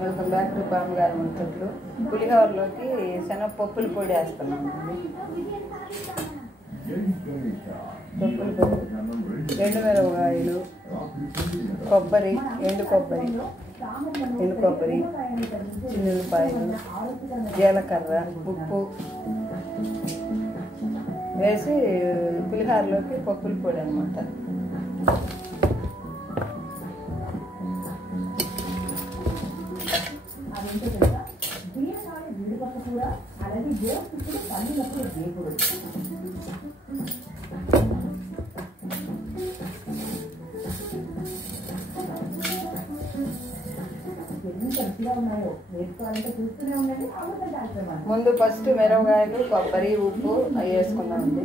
Welcome back to బామ్మగారి ముచ్చట్లు. పులిహోరలోకి శనగపప్పుల పొడి వేస్తున్నాం. పప్పుల పొడి, ఎండుమిరపకాయలు, కొబ్బరి, ఎండు కొబ్బరి, చిన్నులపాయలు, జీలకర్ర, ఉప్పు వేసి పులిహోరలోకి పప్పుల పొడి అన్నమాట. ముందు ఫస్ట్ మిరపకాయలు, కొబ్బరి, ఉప్పు అవి వేసుకున్నామండి.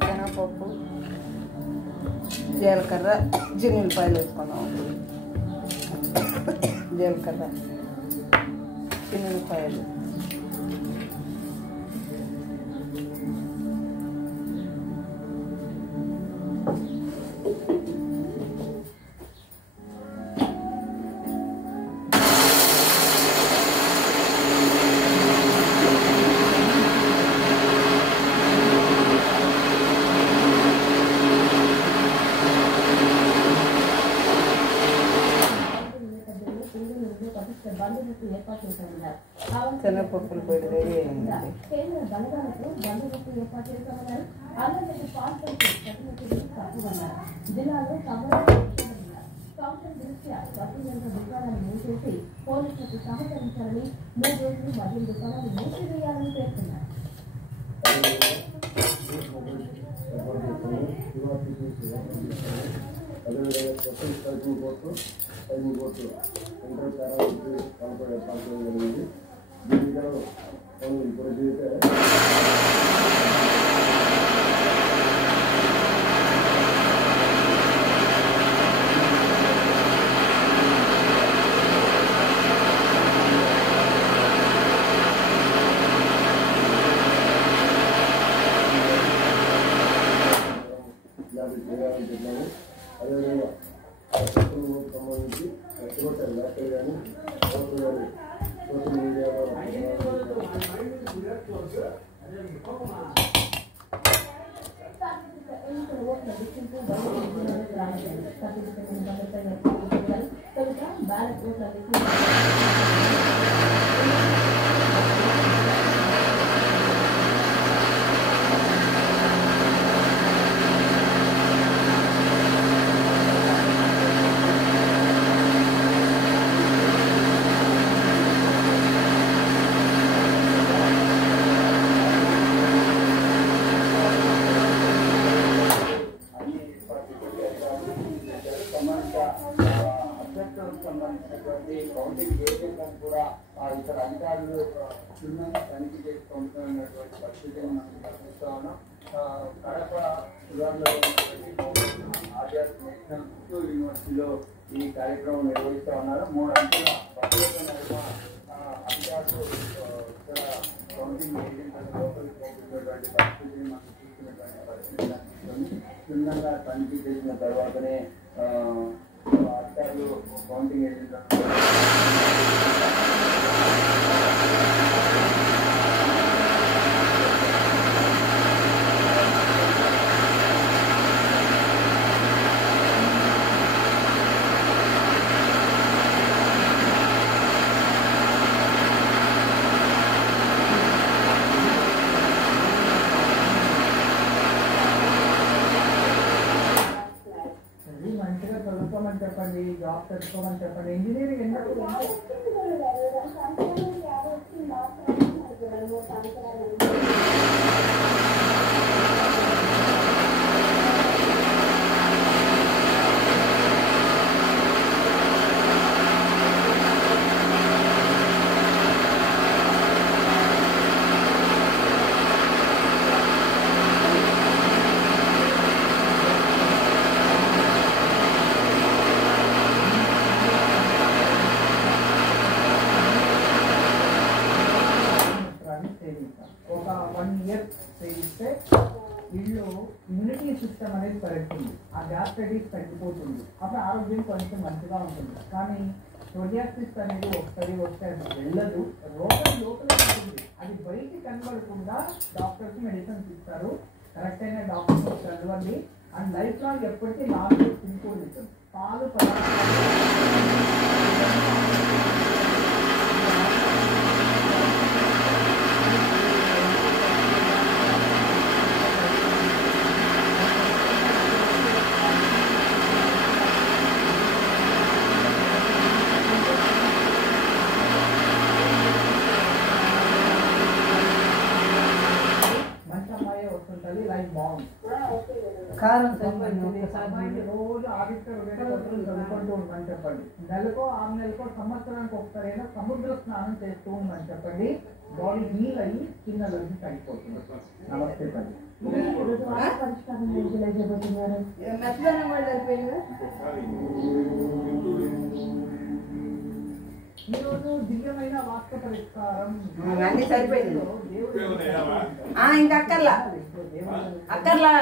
శనగపప్పు, జీలకర్ర, చిన్నులపాయలు వేసుకున్నాం. జీలకర్ర, చిన్నులపాయలు, శనగపప్పుల పొడి రెడీ అయింది. పోలీసులకు సహకరించాలని 3 రోజులు మద్యం దుకాణాలు మూసివేయాలని పేర్కొన్నారు. అదేవిధంగా సంబంధించి డాక్టర్ కానీ సోషల్ మీడియాలో సంబంధించినటువంటి కౌంటింగ్ ఏజెంట్లను కూడా ఇతర అధికారులు క్షుణ్ణంగా తనిఖీ చేసి పంపుతున్నటువంటి పరిస్థితిని మనం గమనిస్తా ఉన్నాం. కడప జిల్లాలో ఉన్నటువంటి ఆజాద్ నేషనల్ ఉర్దూ యూనివర్సిటీలో ఈ కార్యక్రమం నిర్వహిస్తూ ఉన్నారు. 3 అంచెల ప్రత్యేక అధికారులు ఇక్కడ కౌంటింగ్ ఏజెంట్లను లోపలికి పంపుతున్నటువంటి పరిస్థితిని మనం చూస్తున్నటువంటి పరిస్థితి క్షుణ్ణంగా తనిఖీ చేసిన తర్వాతనే అధికారులు కౌంటింగ్ ఏజెంట్ మంచిగా చదువుకోమని చెప్పండి, జాబ్ తెచ్చుకోమని చెప్పండి. ఇంజనీరింగ్ ఎందుకు సిస్టమ్ అనేది పెరుగుతుంది, ఆ గ్యాస్ట్రైటిస్ తగ్గిపోతుంది, అప్పుడు ఆరోగ్యం కొంచెం మంచిగా ఉంటుంది. కానీ సోరియాసిస్ అనేది వస్తే అది వెళ్ళదు, రోగం లోపల ఉంటుంది, అది బయటికి కనబడకుండా డాక్టర్స్ మెడిసిన్స్ ఇస్తారు. కరెక్ట్ అయిన డాక్టర్స్ చదవండి. అండ్ లైఫ్ లాంగ్ ఎప్పటికీ నాలుగు సింపుల్ ఉంటుంది. పాలు పదార్థాలు లైఫ్ బాగుంది. రోజు ఆదిత్య చదువుకుంటూ ఉండమని చెప్పండి. నెలకో 6 నెలలకో సంవత్సరానికి ఒకసారైనా సముద్ర స్నానం చేస్తూ ఉండమని చెప్పండి. బాడీ హీల్ అయ్యి చిన్న లగ్గి తగ్గిపోతుంది. నమస్తే తల్లి. ఈరోజు దివ్యమైన వాక్య పరిష్కారం అన్ని సరిపోయింది. ఇంకా అక్కర్లా అక్కర్లా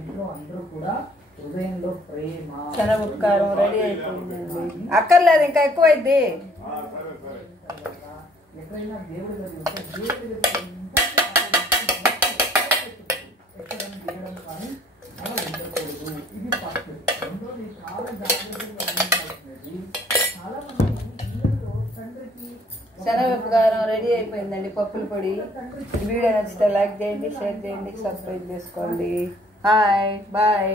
ఇంట్లో అందరూ కూడా హృదయంలో ప్రేమ శనగకారం రెడీ అయిపోయిందండి. అక్కర్లేదు, ఇంకా ఎక్కువైంది. ఎక్కడైనా దేవుడి దగ్గర ఉంటే దేవుడి దగ్గర ఎక్కడైనా దిగడం కానీ అలా ఉండకూడదు. ఇది ఫస్ట్. రెండోది చాలా జాగ్రత్తగా ఉండాల్సినది. చాలా మంది ఇళ్ళలో తండ్రికి శనగకారం రెడీ అయిపోయిందండి. పప్పుల పొడి. వీడియో నచ్చితే లైక్ చేయండి, షేర్ చేయండి, సబ్స్క్రైబ్ చేసుకోండి. Hi bye.